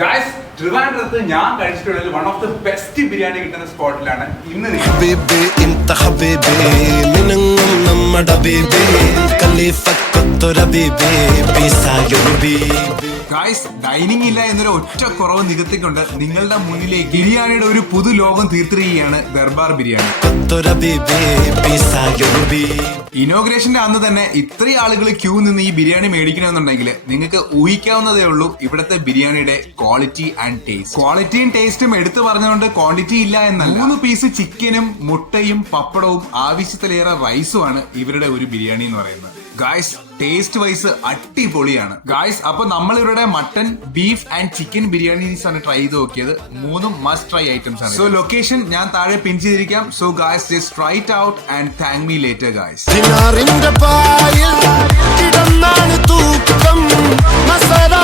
Guys, ട്രിവാൻഡ്രത്ത് ഞാൻ കഴിച്ചിട്ടുള്ളത് one of the best biryani കിട്ടുന്ന സ്പോട്ടിലാണ് ഇന്ന്. ഗായ്സ്, ഡൈനിങ് ഇല്ല എന്നൊരു ഒറ്റ കുറവ് നികത്തിക്കൊണ്ട് നിങ്ങളുടെ മുന്നിലേക്ക് ബിരിയാണിയുടെ ഒരു പുതു ലോകം തീർത്തിരിക്കുകയാണ് ദർബാർ ബിരിയാണി. ഇനോഗ്രേഷന്റെ അന്ന് തന്നെ ഇത്രയും ആളുകൾ ക്യൂ നിന്ന് ഈ ബിരിയാണി മേടിക്കണമെന്നുണ്ടെങ്കിൽ നിങ്ങൾക്ക് ഊഹിക്കാവുന്നതേ ഉള്ളൂ ഇവിടുത്തെ ബിരിയാണിയുടെ ക്വാളിറ്റി ആൻഡ് ടേസ്റ്റ്. ക്വാളിറ്റിയും ടേസ്റ്റും എടുത്തു പറഞ്ഞുകൊണ്ട് ക്വാണ്ടിറ്റി ഇല്ല എന്നല്ല. 3 പീസ് ചിക്കനും മുട്ടയും പപ്പടവും ആവശ്യത്തിലേറെ റൈസുമാണ് ഇവരുടെ ഒരു ബിരിയാണി എന്ന് പറയുന്നത്. ഗായ്സ്, ടേസ്റ്റ് വൈസ് അടിപൊളിയാണ് ഗായ്സ്. അപ്പൊ നമ്മൾ ഇവരുടെ mutton, beef and chicken biryanis ആണ് ട്രൈ ചെയ്ത് നോക്കിയത്. 3 മസ്റ്റ് ട്രൈ ഐറ്റംസ് ആണ്. സോ ലൊക്കേഷൻ ഞാൻ താഴെ പിൻ ചെയ്തിരിക്കാം. So guys, just try it out and thank me later guys. Masala